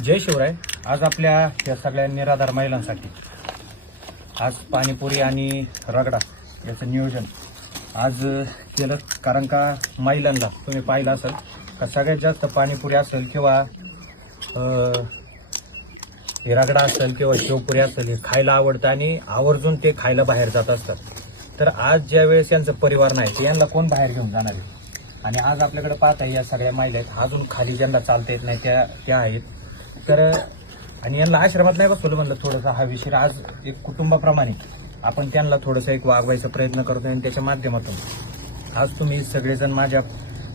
जय शिवराय. आज आपल्या या सगळ्या निराधार महिलांसाठी आज पाणीपुरी आणि रगडा याचं नियोजन आज केलं. कारण का महिलांना तुम्ही पाहिलं असेल का सगळ्यात जास्त पाणीपुरी असेल किंवा हे रगडा असेल किंवा शेवपुरी असेल हे खायला आवडतं आणि आवर्जून ते खायला बाहेर जात असतात. तर आज ज्या वेळेस यांचा परिवार नाही तर यांना कोण बाहेर घेऊन जाणार आहे. आणि आज आपल्याकडे पाहता या सगळ्या महिला आहेत, अजून खाली ज्यांना चालता येत नाही त्या आहेत. तर आणि यांना आश्रमात नाही बसवलं म्हणलं थोडंसं हा विषय आज एक कुटुंबाप्रमाणे आपण त्यांना थोडंसं एक वागवायचा प्रयत्न करतो आणि त्याच्या माध्यमातून आज तुम्ही सगळेजण माझ्या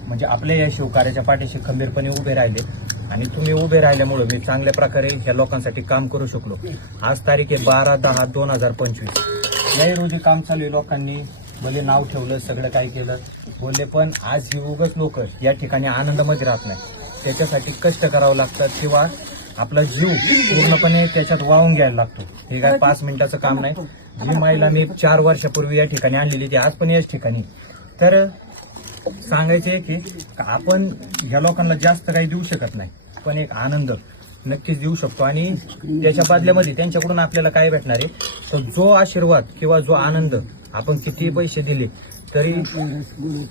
म्हणजे आपल्या या शिवकार्याच्या पाठीशी खंबीरपणे उभे राहिले आणि तुम्ही उभे राहिल्यामुळे मी चांगल्या प्रकारे ह्या लोकांसाठी काम करू शकलो. आज तारीख आहे 12/10/2025. या रोजी काम चालू आहे. लोकांनी भले नाव ठेवलं, सगळं काय केलं बोलले, पण आज ही उगाच लोक या ठिकाणी आनंदामध्ये राहत नाही. त्याच्यासाठी कष्ट करावं लागतात किंवा आपला जीव पूर्णपणे त्याच्यात वाहून घ्यायला लागतो. हे काय 5 मिनिटाचं काम नाही. जी महिला मी 4 वर्षापूर्वी या ठिकाणी आणलेली ती आज पण याच ठिकाणी. तर सांगायचे आहे की आपण या लोकांना जास्त काही देऊ शकत नाही, पण एक आनंद नक्कीच देऊ शकतो. आणि त्याच्या बदल्यामध्ये त्यांच्याकडून आपल्याला काय भेटणार आहे तर जो आशीर्वाद किंवा जो आनंद आपण किती पैसे दिले तरी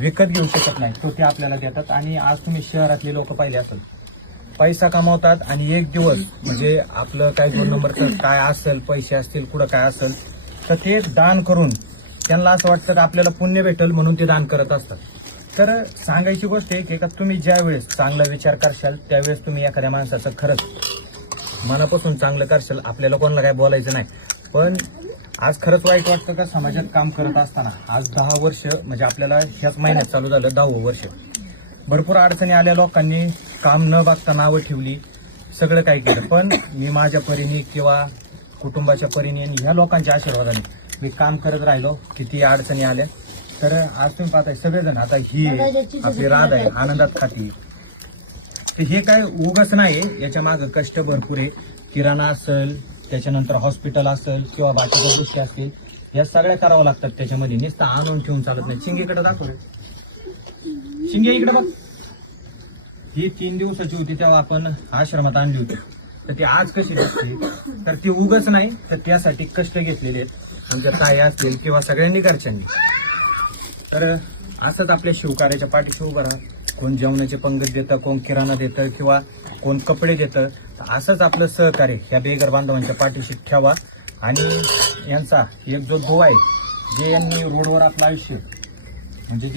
विकत घेऊ शकत नाही तो ते आपल्याला देतात. आणि आज तुम्ही शहरातले लोक पाहिले असेल पैसा कमावतात आणि एक दिवस म्हणजे आपलं काय 2 नंबरचं काय असेल पैसे असतील कुठं काय असेल तर ते दान करून त्यांना असं वाटतं की आपल्याला पुण्य भेटेल म्हणून ते दान करत असतात. तर सांगायची गोष्ट आहे की तुम्ही ज्या वेळेस चांगला विचार करशाल त्यावेळेस तुम्ही एखाद्या माणसाचं खरंच मनापासून चांगलं करशाल. आपल्याला कोणाला काय बोलायचं नाही, पण आज खरंच वाईट वाटतं का समाजात काम करत असताना आज 10 वर्ष म्हणजे आपल्याला ह्याच महिन्यात चालू झालं 10वं वर्ष. भरपूर अडचणी आल्या, लोकांनी काम न बघता नावं ठेवली, सगळं काही केलं, पण मी माझ्या परीने किंवा कुटुंबाच्या परीने आणि ह्या लोकांच्या आशीर्वादाने मी काम करत राहिलो. किती अडचणी आल्या तर आज तुम्ही पाहताय सगळेजण. आता ही आपली राध आहे आनंदात खाती. तर हे काय उगाच नाही, याच्या मागं कष्ट भरपूर आहे. किराणा असेल, त्याच्यानंतर हॉस्पिटल असेल किंवा बाकीच्या गोष्टी असतील, या सगळ्या करावं लागतात. त्याच्यामध्ये नुसतं आणून ठेवून चालत नाही. शिंगेकडे दाखव रे, शिंगे इकडे बघ. ही 3 दिवसाची होती तेव्हा आपण आश्रमात आणली होती. तर ती आज कशी दिसते तर ती उगाच नाही, तर त्यासाठी कष्ट घेतलेले आहेत आमच्या ताई असतील किंवा सगळ्यांनी घरच्यांनी. तर असंच आपल्या शिवकार्याच्या पाठीशी उभं राहा. कोण जेवणाचे पंगत देतं, कोण किराणा देतं किंवा कोण कपडे देतं. असंच आपलं सहकार्य ह्या बेघर बांधवांच्या पाठीशी ठेवा. आणि यांचा एक जो भाऊ आहे जे यांनी रोडवर आपलं आयुष्य म्हणजे जे